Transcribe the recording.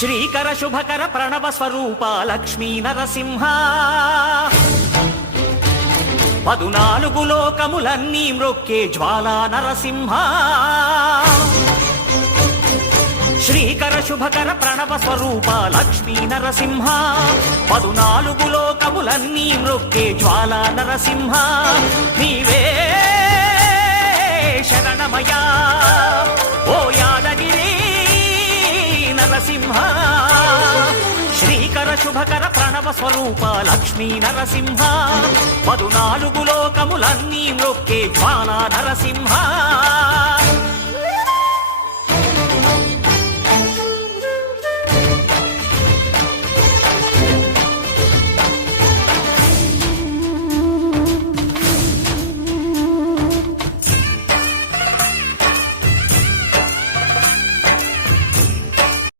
శ్రీకర శుభకర ప్రణవ స్వరూప లక్ష్మీ నరసింహ 14 లోకములన్నీ మ్రొక్కే జ్వాలా నరసింహ శ్రీకర శుభకర ప్రణవ స్వరూప లక్ష్మీ నరసింహ 14 లోకములన్నీ మ్రొక్కే జ్వాలా నరసింహ నీవే శరణమయా ఓ యాదగిరి నరసింహ శ్రీకర శుభకర ప్రణవ స్వరూప లక్ష్మీ నరసింహ 14 లోకములన్నీ మ్రొక్కే జ్వాలా నరసింహ